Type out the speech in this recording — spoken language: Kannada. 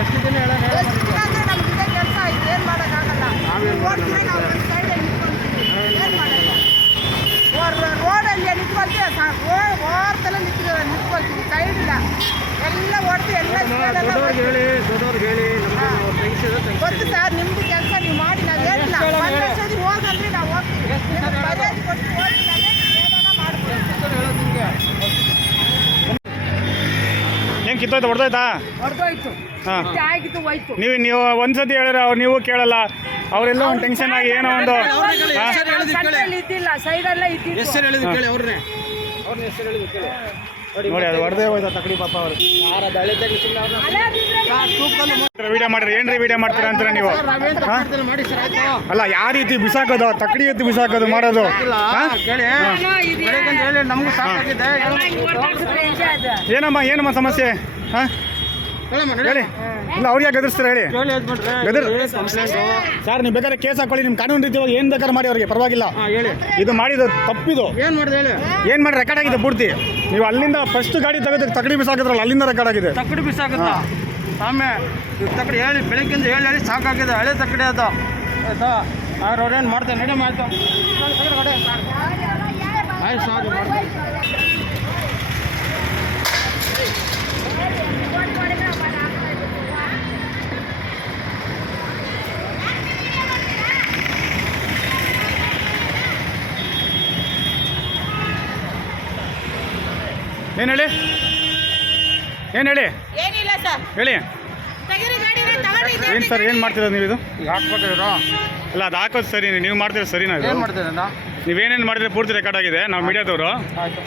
ಎಷ್ಟು ದಿನ ಹೇಳೋಣ ನಮ್ಗೆ ಇದೇ ಕೆಲಸ ಆಯ್ತು, ಏನು ಮಾಡೋಕ್ಕಾಗಲ್ಲ. ಓಡ್ತೀವಿ ನಾವು ಸೈಡಲ್ಲಿ ನಿಂತ್ಕೊಂತೀವಿ, ಏನು ಮಾಡೋದು. ರೋಡಲ್ಲಿ ನಿಂತ್ಕೊಳ್ತೀವಿ, ಓರ್ತಲ್ಲ ನಿಂತ್ಕೊಳ್ತೀವಿ, ಸೈಡ್ ಇಲ್ಲ, ಎಲ್ಲ ಓಡ್ತೀವಿ, ಎಲ್ಲ ದೊಡ್ಡವ್ರಿಗೆ ಹೇಳಿ ಗೊತ್ತು ಸರ್, ನಿಮ್ದು ಕೆಲಸ ನೀವು ಮಾಡಿ, ನಾವು ಹೇಳಿಲ್ಲ ಒಂದೊಂದ್ಸರಿ ಹೋಗಂದ್ರೆ ನಾವು ಹೋಗ್ತೀವಿ, ಮರ್ಯಾದೆ ಕೊಟ್ಟು ಹೋಗಿ ಏನಾನ ಮಾಡ್ತೀವಿ. ಏನು ಕಿತ್ತೋಯ್ತು, ಹೊಡೆದೋಯ್ತಾ? ಹೊಡೆದೋಯ್ತು, ಆಗಿತ್ತು ಹೋಯ್ತು. ನೀವು ಒಂದ್ಸತಿ ಹೇಳಿದ್ರೆ ಅವ್ರು ನೀವು ಕೇಳಲ್ಲ, ಅವರೆಲ್ಲ ಒಂದು ಟೆನ್ಷನ್ ಆಗಿ ಏನೋ ಒಂದು ಇದ್ದಿಲ್ಲ, ಸೈಡೆಲ್ಲ ಇದ್ದಿಲ್ಲ. ಹೆಸರು ಹೇಳಿದ್ರು ಕೇಳಿ, ಅವ್ರನ್ನೇ ಹೆಸರು ಹೇಳಿದ್ರು ಕೇಳಿ. ನೋಡಿ ಅದು ಹೊಡೆದೇ ಹೋಯ್ತಾ ತಕಡಿ ಪಾಪ ಅವರು. ವಿಡಿಯೋ ಮಾಡ್ರಿ, ಏನ್ರಿ ವಿಡಿಯೋ ಮಾಡ್ತೀರಾ ಅಂತೀರಾ ನೀವು? ಅಲ್ಲ, ಯಾವ ರೀತಿ ಬಿಸಾಕೋದು, ತಕಡಿ ಎತ್ತಿ ಬಿಸಾಕೋದು ಮಾಡೋದು ನಮಗೂ ಸಾಕಾಗಿದೆ. ಏನಮ್ಮ ಸಮಸ್ಯೆ? ಹಾಂ ಹೇಳಿ. ಇಲ್ಲ ಅವ್ರಿಗೆ ಗದರ್ಸ್ತೀರಾ ಹೇಳಿ. ಸರ್ ನೀವು ಬೇಕಾದ್ರೆ ಕೇಸ್ ಹಾಕೊಳ್ಳಿ, ನಿಮ್ಮ ಕಾನೂನು ರೀತಿಯಾಗಿ ಏನು ಬೇಕಾದ್ರೆ ಮಾಡಿ ಅವ್ರಿಗೆ ಪರವಾಗಿಲ್ಲ. ಇದು ಮಾಡಿದ್ದು ತಪ್ಪಿದು. ಏನು ಮಾಡಿ ರೆಕಾರ್ಡ್ ಆಗಿದೆ ಪೂರ್ತಿ. ನೀವು ಅಲ್ಲಿಂದ ಫಸ್ಟ್ ಗಾಡಿ ತೆಗೆದು ತಕಡಿ ಬಿಸಾಕಿದ್ರಲ್ಲ, ಅಲ್ಲಿಂದ ರೆಕಾರ್ಡ್ ಆಗಿದೆ. ತಕಡಿ ಬಿಸಾಕುತ್ತಾ ಆಮೇಲೆ ತಕಡಿ ಹೇಳಿ ಬೆಳಗ್ಗಿಂದ ಹೇಳಿ ಸಾಕಾಗಿದೆ. ಹಳೆ ತಕಡಿ ಅದು ಆಯ್ತಾ, ಅವ್ರೇನು ಮಾಡ್ತಾರೆ ನಡಿ ಆಯ್ತು. ಆಯ್ತು ಸಾಕು ಮಾಡ್ತಾರೆ. ಏನು ಹೇಳಿ, ಏನು ಹೇಳಿ, ಏನಿಲ್ಲ ಸರ್, ಹೇಳಿ. ಏನು ಸರ್, ಏನು ಮಾಡ್ತೀರ ನೀವು? ಇದು ಹಾಕ್ಬೇಕಾಗಿರೋ ಅಲ್ಲ, ಅದು ಹಾಕೋದು ಸರಿ, ನೀವು ಮಾಡ್ತೀರ ಸರಿನಾ? ಏನು ಮಾಡ್ತೀರ? ನೀವೇನೇನು ಮಾಡಿದ್ರೆ ಪೂರ್ತಿ ರೆಕಾರ್ಡ್ ಆಗಿದೆ, ನಾವು ಮೀಡಿಯಾದವರು. ಆಯಿತು.